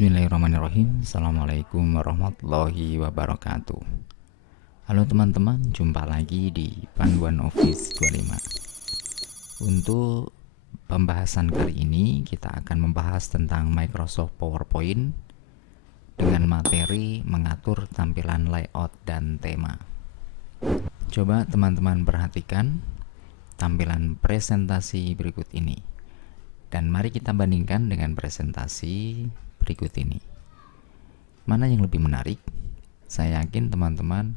Bismillahirrahmanirrahim. Assalamualaikum warahmatullahi wabarakatuh. Halo teman-teman, jumpa lagi di Panduan Office 25. Untuk pembahasan kali ini kita akan membahas tentang Microsoft PowerPoint dengan materi mengatur tampilan layout dan tema. Coba teman-teman perhatikan tampilan presentasi berikut ini. Dan mari kita bandingkan dengan presentasi berikut ini. Mana yang lebih menarik? Saya yakin teman-teman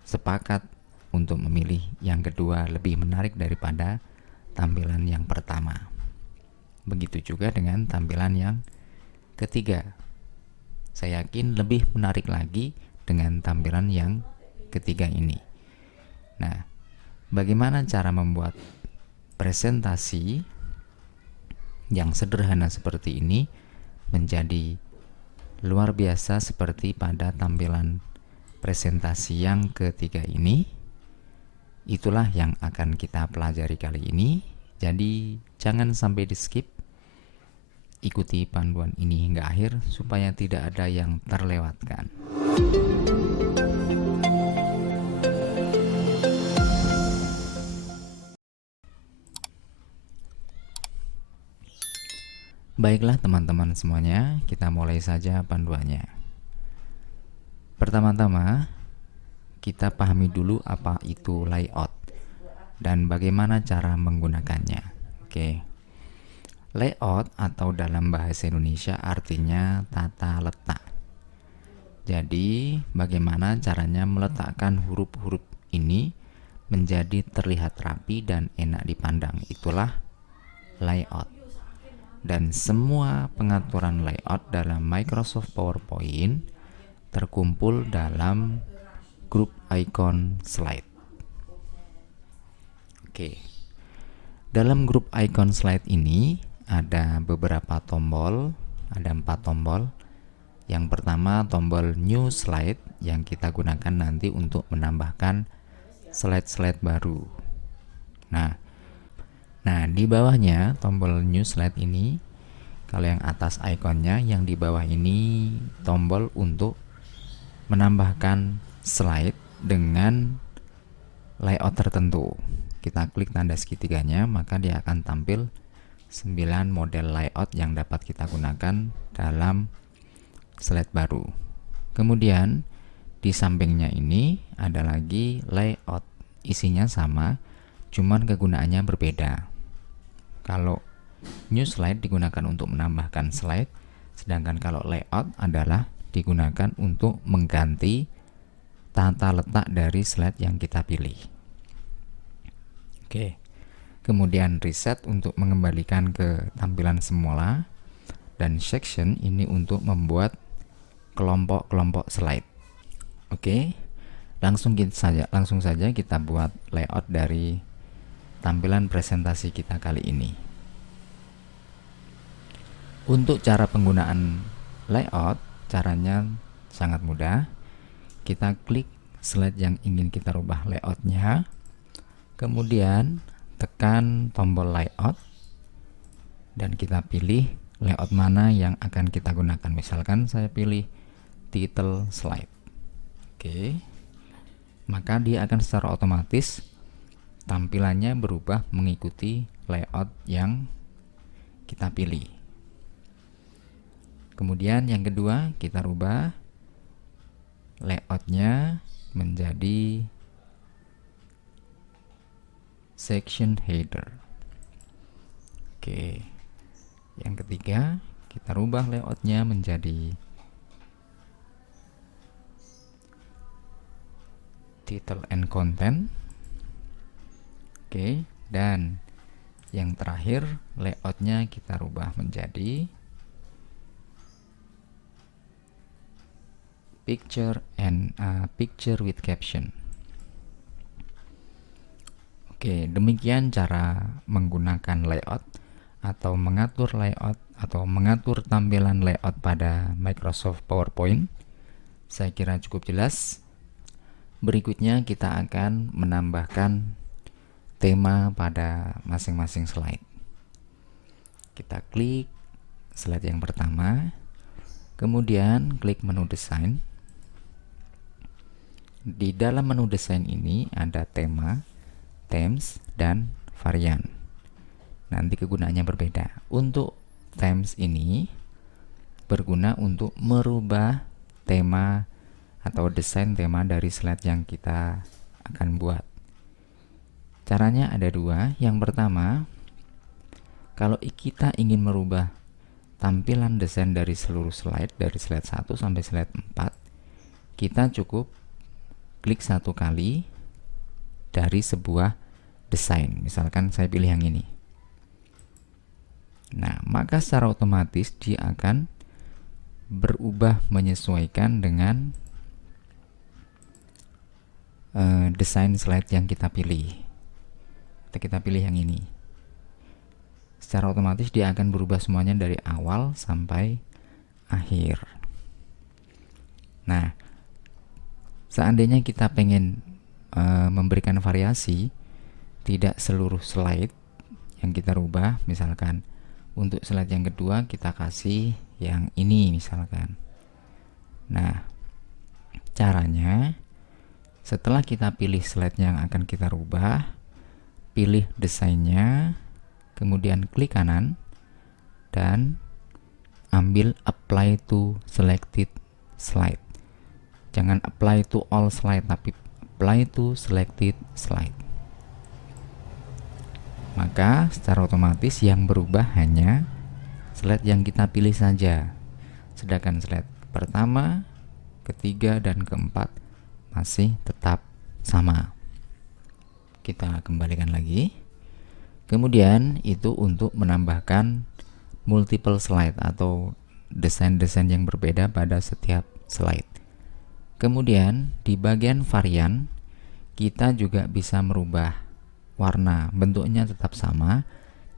sepakat untuk memilih yang kedua lebih menarik daripada tampilan yang pertama. Begitu juga dengan tampilan yang ketiga. Saya yakin lebih menarik lagi dengan tampilan yang ketiga ini. Nah, bagaimana cara membuat presentasi yang sederhana seperti ini menjadi luar biasa seperti pada tampilan presentasi yang ketiga ini? Itulah yang akan kita pelajari kali ini. Jadi jangan sampai di skip. Ikuti panduan ini hingga akhir supaya tidak ada yang terlewatkan. Baiklah teman-teman semuanya, kita mulai saja panduannya. Pertama-tama, kita pahami dulu apa itu layout dan bagaimana cara menggunakannya. Oke. Layout atau dalam bahasa Indonesia artinya tata letak. Jadi, bagaimana caranya meletakkan huruf-huruf ini menjadi terlihat rapi dan enak dipandang. Itulah layout. Dan semua pengaturan layout dalam Microsoft PowerPoint terkumpul dalam grup icon slide. Oke. Dalam grup icon slide ini ada beberapa tombol, ada 4 tombol. Yang pertama tombol new slide yang kita gunakan nanti untuk menambahkan slide-slide baru. Nah, di bawahnya tombol new slide ini, kalau yang atas ikonnya, yang di bawah ini tombol untuk menambahkan slide dengan layout tertentu. Kita klik tanda segitiganya, maka dia akan tampil 9 model layout yang dapat kita gunakan dalam slide baru. Kemudian di sampingnya ini ada lagi layout, isinya sama, cuman kegunaannya berbeda. Kalau new slide digunakan untuk menambahkan slide, sedangkan kalau layout adalah digunakan untuk mengganti tata letak dari slide yang kita pilih. Oke. Kemudian reset untuk mengembalikan ke tampilan semula, dan section ini untuk membuat kelompok-kelompok slide. Oke. Langsung saja kita buat layout dari tampilan presentasi kita kali ini. Untuk cara penggunaan layout, caranya sangat mudah. Kita klik slide yang ingin kita rubah layoutnya, kemudian tekan tombol layout dan kita pilih layout mana yang akan kita gunakan. Misalkan saya pilih title slide. Oke. Maka dia akan secara otomatis tampilannya berubah mengikuti layout yang kita pilih. Kemudian yang kedua, kita rubah layoutnya menjadi section header. Oke. Yang ketiga, kita rubah layoutnya menjadi title and content. Oke, dan yang terakhir layoutnya kita rubah menjadi picture with caption. Oke, demikian cara menggunakan layout atau mengatur layout atau mengatur tampilan layout pada Microsoft PowerPoint. Saya kira cukup jelas. Berikutnya kita akan menambahkan tema pada masing-masing slide. Kita klik slide yang pertama, Kemudian klik menu desain. Di dalam menu desain ini ada tema, themes, dan varian. Nanti kegunaannya berbeda. Untuk themes ini berguna untuk merubah tema atau desain tema dari slide yang kita akan buat. Caranya ada dua. Yang pertama, kalau kita ingin merubah tampilan desain dari seluruh slide, dari slide 1 sampai slide 4, kita cukup klik satu kali dari sebuah desain. Misalkan saya pilih yang ini. Nah, maka secara otomatis dia akan berubah menyesuaikan dengan desain slide yang kita pilih. Kita pilih yang ini. Secara otomatis dia akan berubah semuanya dari awal sampai akhir. Nah, seandainya kita pengen memberikan variasi, tidak seluruh slide yang kita rubah, misalkan untuk slide yang kedua kita kasih yang ini misalkan. Nah, caranya setelah kita pilih slide yang akan kita rubah, pilih desainnya, kemudian klik kanan dan ambil apply to selected slide. Jangan apply to all slide, tapi apply to selected slide. Maka secara otomatis yang berubah hanya slide yang kita pilih saja. Sedangkan slide pertama, ketiga, dan keempat masih tetap sama. Kita kembalikan lagi. Kemudian itu untuk menambahkan multiple slide atau desain-desain yang berbeda pada setiap slide. Kemudian di bagian varian kita juga bisa merubah warna. Bentuknya tetap sama,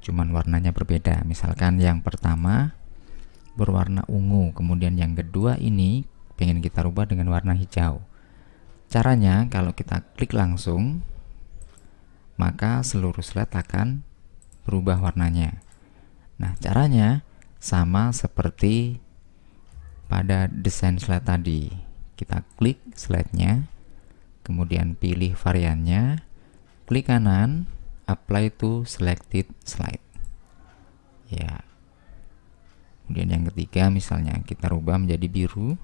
cuman warnanya berbeda. Misalkan yang pertama berwarna ungu, kemudian yang kedua ini pengen kita rubah dengan warna hijau. Caranya kalau kita klik langsung, maka seluruh slide akan berubah warnanya. Nah, caranya sama seperti pada desain slide tadi. Kita klik slide-nya, kemudian pilih variannya, klik kanan, apply to selected slide. Ya. Kemudian yang ketiga misalnya kita rubah menjadi biru,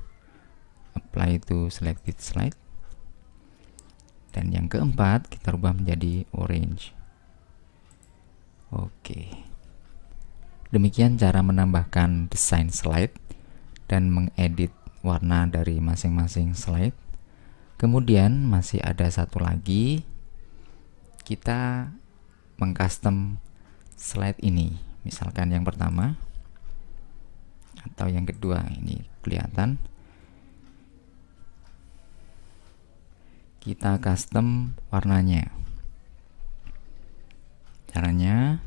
apply to selected slide. Dan yang keempat kita rubah menjadi orange. Oke. Demikian cara menambahkan desain slide dan mengedit warna dari masing-masing slide. Kemudian masih ada satu lagi, kita mengcustom slide ini. Misalkan yang pertama atau yang kedua, ini kelihatan. Kita custom warnanya. Caranya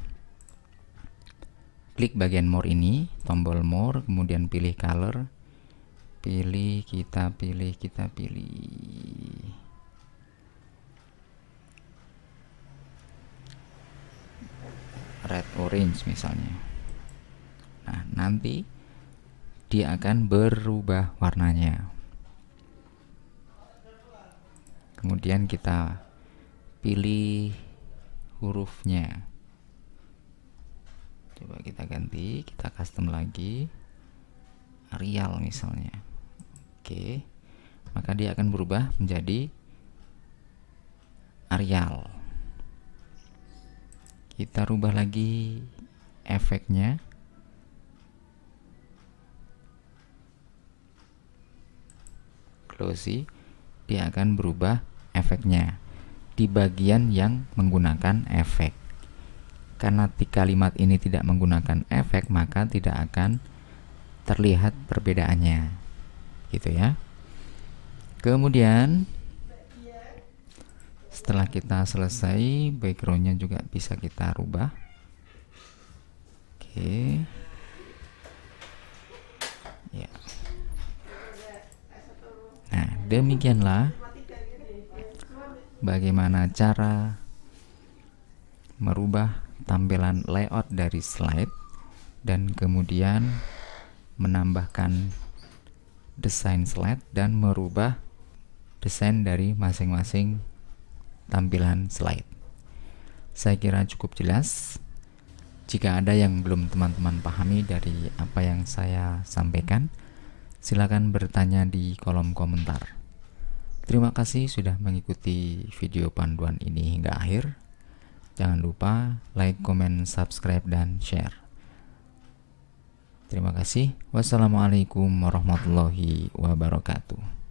klik bagian more ini, tombol more, kemudian pilih color. Kita pilih red orange misalnya. Nah, nanti dia akan berubah warnanya. Kemudian kita pilih hurufnya. Coba kita ganti, kita custom lagi. Arial misalnya. Oke. Maka dia akan berubah menjadi Arial. Kita rubah lagi efeknya. Close, dia akan berubah efeknya di bagian yang menggunakan efek. Karena kalimat ini tidak menggunakan efek, maka tidak akan terlihat perbedaannya, gitu ya. Kemudian setelah kita selesai, backgroundnya juga bisa kita rubah. Oke. Ya. Nah, demikianlah bagaimana cara merubah tampilan layout dari slide dan kemudian menambahkan desain slide dan merubah desain dari masing-masing tampilan slide. Saya kira cukup jelas. Jika ada yang belum teman-teman pahami dari apa yang saya sampaikan, silakan bertanya di kolom komentar. Terima kasih sudah mengikuti video panduan ini hingga akhir. Jangan lupa like, comment, subscribe, dan share. Terima kasih. Wassalamualaikum warahmatullahi wabarakatuh.